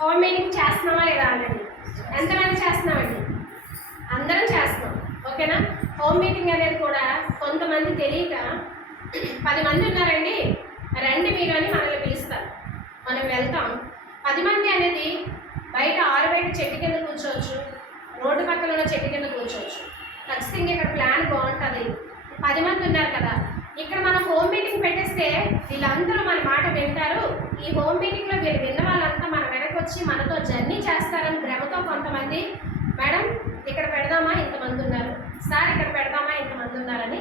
Home meeting చేస్తున్నామా లేదా already? ఎంతమంది చేస్తున్నామండి? అందరం చేస్తున్నాం. ఓకేనా? హోమ్ మీటింగ్ అనేది కూడా కొంతమంది తెలియక 10 మంది ఉన్నారండి రండి మీరు అని మనల్ని పిలుస్తారు. మనం వెళ్తాం. 10 మంది అనేది బయట ఆరుబయట చెట్టు కింద కూర్చోవచ్చు, రోడ్డు పక్కన ఉన్న చెట్టు కింద కూర్చోవచ్చు. ఖచ్చితంగా ఇక్కడ ప్లాన్ బాగుంటుంది. 10 మంది ఉన్నారు కదా, ఇక్కడ మనం హోమ్ మీటింగ్ పెట్టేస్తే వీళ్ళందరూ మన మాట వింటారు. ఈ హోమ్ మీటింగ్లో వీళ్ళు విన్న వాళ్ళంతా మన వెనక్కి వచ్చి మనతో జర్నీ చేస్తారని భ్రమతో కొంతమంది మేడం ఇక్కడ పెడదామా ఇంతమంది ఉన్నారు, సార్ ఇక్కడ పెడదామా ఇంతమంది ఉన్నారని,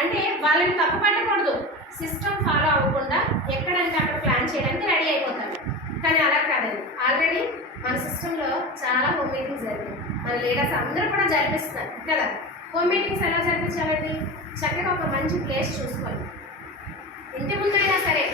అంటే వాళ్ళని తప్పు పట్టకూడదు, సిస్టమ్ ఫాలో అవ్వకుండా ఎక్కడంటే అక్కడ ప్లాన్ చేయడానికి రెడీ అయిపోతారు. కానీ అలా కాదండి, ఆల్రెడీ మన సిస్టంలో చాలా హోమ్ మీటింగ్స్ జరిగాయి. మన లీడర్స్ అందరూ కూడా జరిపిస్తున్నారు కదా. హోమ్ మీటింగ్స్ ఎలా జరిపించాలండి? చక్కగా ఒక మంచి ప్లేస్ చూసుకోవాలి. ఇంటి ముందైనా సరే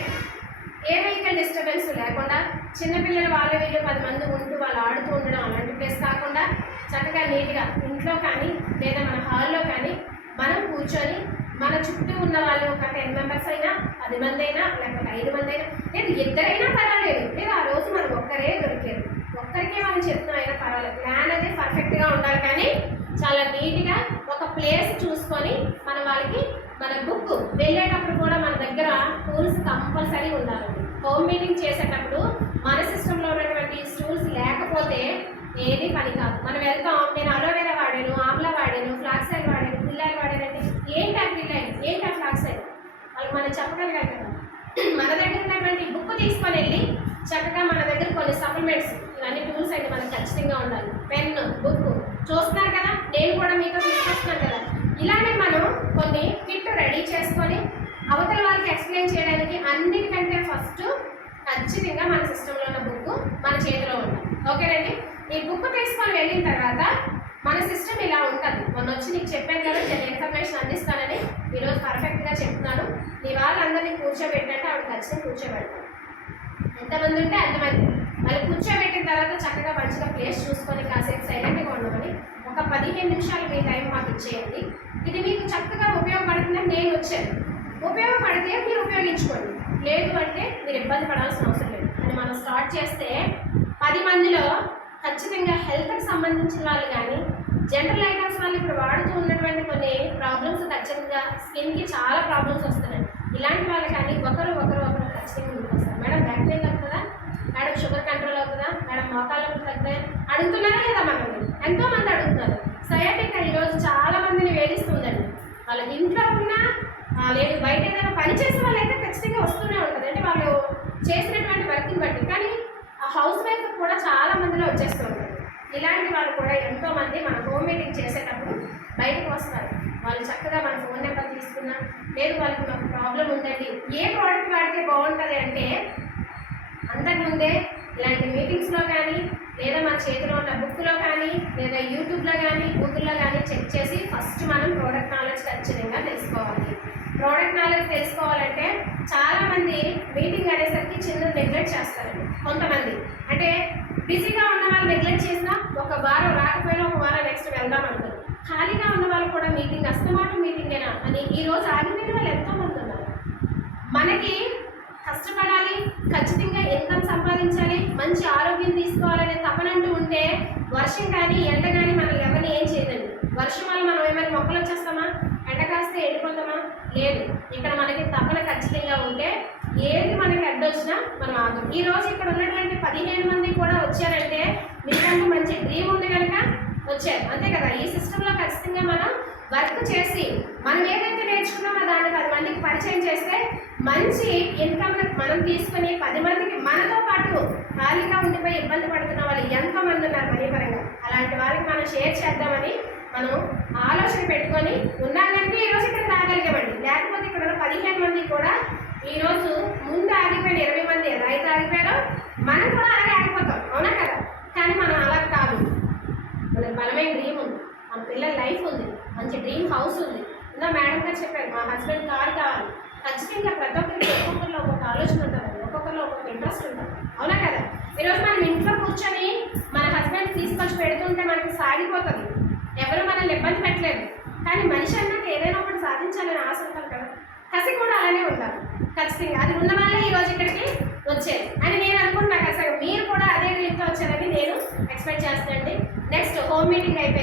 ఏ వెహికల్ డిస్టర్బెన్స్ లేకుండా, చిన్నపిల్లలు వాళ్ళు వీళ్ళు 10 మంది ఉంటూ వాళ్ళు ఆడుతూ ఉండడం అలాంటి ప్లేస్ కాకుండా చక్కగా నీట్గా ఇంట్లో కానీ లేదా మన హాల్లో కానీ మనం కూర్చొని మన చుట్టూ ఉన్న వాళ్ళు ఒక 10 మెంబర్స్ అయినా 10 మంది అయినా లేకపోతే 5 మంది అయినా లేదు ఇద్దరైనా పర్వాలేదు, లేదా ఆ రోజు మనకు ఒక్కరే దొరికారు, ఒక్కరికే మనం చెప్తున్నామైనా పర్వాలేదు. ప్లాన్ అనేది పర్ఫెక్ట్గా ఉండాలి. కానీ చాలా నీట్గా ఒక ప్లేస్ చూసుకొని మనం వాళ్ళకి మన బుక్ వెళ్ళేటప్పుడు కూడా మన దగ్గర టూల్స్ కంపల్సరీ ఉండాలండి. హోమ్ మీటింగ్ చేసేటప్పుడు మన సిస్టంలో ఉన్నటువంటి టూల్స్ లేకపోతే ఏది పని కాదు. మనం వెళ్తాం, నేను అలోవేరా వాడాను, ఆమ్లా వాడాను, ఫ్లాక్స్ ఆయిల్ వాడాను, పిల్లాయిల్ వాడాను అంటే ఏంటి ఆ పిల్లాయిల్, ఏంటి ఆ ఫ్లాక్స్ ఆయిల్ వాళ్ళకి మనం చెప్పగలిగాం కదా. మన దగ్గర ఉన్నటువంటి బుక్ తీసుకొని వెళ్ళి చక్కగా మన దగ్గర కొన్ని సప్లిమెంట్స్ ఇవన్నీ టూల్స్ అయితే మనకు ఖచ్చితంగా ఉండాలి. పెన్, బుక్ చూస్తున్నారు కదా, నేను కూడా మీతో తీసుకొస్తున్నాను కదా. ఇలానే మనం కొన్ని కిట్ రెడీ చేసుకొని అవతల వాళ్ళకి ఎక్స్ప్లెయిన్ చేయడానికి అన్నిటికంటే ఫస్ట్ ఖచ్చితంగా మన సిస్టంలో ఉన్న బుక్ మన చేతిలో ఉండాలి. ఓకేనండి? ఈ బుక్ తీసుకొని వెళ్ళిన తర్వాత మన సిస్టమ్ ఇలా ఉంటుంది. మొన్న వచ్చి నీకు చెప్పాను కదా, నేను ఇన్ఫర్మేషన్ అందిస్తానని. ఈరోజు పర్ఫెక్ట్గా చెప్తున్నాను. నీ వాళ్ళందరినీ కూర్చోబెట్టంటే ఆవిడ ఖచ్చితంగా కూర్చోబెడతాను. ఎంతమంది ఉంటే అంతమంది వాళ్ళు కూర్చోబెట్టిన తర్వాత చక్కగా మంచిగా ప్లేస్ చూసుకొని కాసేపు సైలెంట్గా ఉండమని ఒక 15 నిమిషాలు మీ టైం మాకు ఇచ్చేయండి. ఇది మీకు చక్కగా ఉపయోగపడుతుందని నేను వచ్చాను. ఉపయోగపడితే మీరు ఉపయోగించుకోండి, లేదు అంటే మీరు ఇబ్బంది పడాల్సిన అవసరం లేదు అని మనం స్టార్ట్ చేస్తే 10 మందిలో ఖచ్చితంగా హెల్త్కి సంబంధించిన వాళ్ళు కానీ జనరల్ ఐటమ్స్ వాళ్ళు ఇప్పుడు వాడుతూ ఉన్నటువంటి కొన్ని ప్రాబ్లమ్స్ ఖచ్చితంగా స్కిన్కి చాలా ప్రాబ్లమ్స్ వస్తున్నాయి. ఇలాంటి వాళ్ళు కానీ ఒకరు ఖచ్చితంగా ముందుకు వస్తారు. మేడం బ్యాక్ పెయిన్ అవుతుందా, మేడం షుగర్ కంట్రోల్ అవుతుందా, మేడం మోకాళ్ళ తగ్గుతాయి అడుగుతున్నారా లేదా? మనల్ని ఎంతోమంది అడుగుతున్నారు. సయాటికా ఈరోజు చాలా మందిని వేధిస్తుందండి. వాళ్ళకి ఇంట్లో ఉన్నా లేదు బయట ఏదైనా పని చేసే వాళ్ళు అయితే ఖచ్చితంగా వస్తూనే ఉంటుంది, అంటే వాళ్ళు చేసినటువంటి వర్క్ని బట్టి. కానీ ఆ హౌస్ వైఫ్ కూడా చాలా మందిలో వచ్చేస్తూ ఉంటారు. ఇలాంటి వాళ్ళు కూడా ఎంతోమంది మన హోమ్ మీటింగ్ చేసేటప్పుడు బయటకు వస్తారు. వాళ్ళు చక్కగా మన ఫోన్ నెంబర్ తీసుకున్నా, లేదు వాళ్ళకి మాకు ప్రాబ్లం ఉందండి, ఏ ప్రోడక్ట్ వాడితే బాగుంటుంది అంటే అంతకుముందే ఇలాంటి మీటింగ్స్లో కానీ లేదా మన చేతిలో ఉన్న బుక్లో కానీ లేదా యూట్యూబ్లో కానీ గూగుల్లో కానీ చెక్ చేసి ఫస్ట్ మనం ప్రోడక్ట్ నాలెడ్జ్ ఖచ్చితంగా తెలుసుకోవాలి. ప్రోడక్ట్ నాలెడ్జ్ తెలుసుకోవాలంటే చాలామంది మీటింగ్ అనేసరికి చిన్న నెగ్లెక్ట్ చేస్తారండి. కొంతమంది అంటే బిజీగా ఉన్న వాళ్ళు నెగ్లెక్ట్ చేసినా ఒక వారం రాకపోయినా ఒక వారం నెక్స్ట్ వెళ్దాం అంటారు. ఖాళీగా ఉన్న వాళ్ళు కూడా మీటింగ్ అస్తమానం మీటింగేనా అని ఈరోజు ఆగిపోయిన వాళ్ళు ఎంతోమంది ఉన్నారు. మనకి కష్టపడాలి, ఖచ్చితంగా ఇన్కమ్ సంపాదించాలి, మంచి ఆరోగ్యం తీసుకోవాలనే తపనంటూ ఉంటే వర్షం కానీ ఎండ కానీ మనల్ని ఎవరిని ఏం చేయదండి. వర్షం వల్ల మనం ఏమైనా మొక్కలు వచ్చేస్తామా, ఎండ కాస్తే ఎండిపోతామా? లేదు. ఇక్కడ మనకి తపన ఖచ్చితంగా ఉంటే ఏది మనకి అడ్డొచ్చినా మనం ఆగం. ఈరోజు ఇక్కడ ఉన్నటువంటి 15 మంది కూడా వచ్చారంటే మీకంటూ మంచి డ్రీమ్ ఉంది కనుక వచ్చారు, అంతే కదా. ఈ సిస్టంలో ఖచ్చితంగా మనం వర్క్ చేసి మనం ఏదైతే నేర్చుకున్నామో దాన్ని 10 మందికి పరిచయం చేస్తే మంచి ఇన్కమ్ మనం తీసుకుని 10 మందికి మనతో పాటు ఖాళీగా ఉండిపోయి ఇబ్బంది పడుతున్న వాళ్ళు ఎంతోమంది ఉన్నారు మనీ పరంగా, అలాంటి వాళ్ళకి మనం షేర్ చేద్దామని మనం ఆలోచన పెట్టుకొని ఉన్నాం కనుక ఈరోజు ఇక్కడికి రాగలిగామండి. లేకపోతే ఇక్కడ ఉన్న 15 మంది కూడా ఈరోజు ముందు ఆగిపోయిన 20 మంది రైతు ఆగిపోయారు, మనం కూడా అలాగే ఆగిపోతాం, అవునా కదా. కానీ మనం అలా కాదు, మనకు బలమైన డ్రీమ్ ఉంది, మన పిల్లల లైఫ్ ఉంది, మంచి డ్రీమ్ హౌస్ ఉంది. ఇంకా మేడం గారు చెప్పారు మా హస్బెండ్ కార్ కావాలి. ఖచ్చితంగా ప్రతి ఒక్కరికి ఒక్కొక్కరిలో ఒక్కొక్క ఆలోచన ఉంటుంది, ఒక్కొక్కరిలో ఒక్కొక్క ఇంట్రెస్ట్ ఉంటుంది, అవునా కదా. ఈరోజు మనం ఇంట్లో కూర్చొని మన హస్బెండ్ తీసుకొచ్చి పెడుతుంటే మనకి సాగిపోతుంది, ఎవరు మనల్ని ఇబ్బంది పెట్టలేదు. కానీ మనిషి అన్నాక ఏదైనా ఒకటి సాధించాలని ఆశ ఉంటుంది కదా, కసి కూడా అలానే ఉండాలి ఖచ్చితంగా. అది ఉన్న వాళ్ళే ఈరోజు ఇక్కడికి వచ్చేది అని నేను అనుకుంటున్నాను. అసలు మీరు కూడా అదే ఎక్స్పెక్ట్ చేస్తానండి. నెక్స్ట్ హోమ్ మీటింగ్ అయిపోయింది.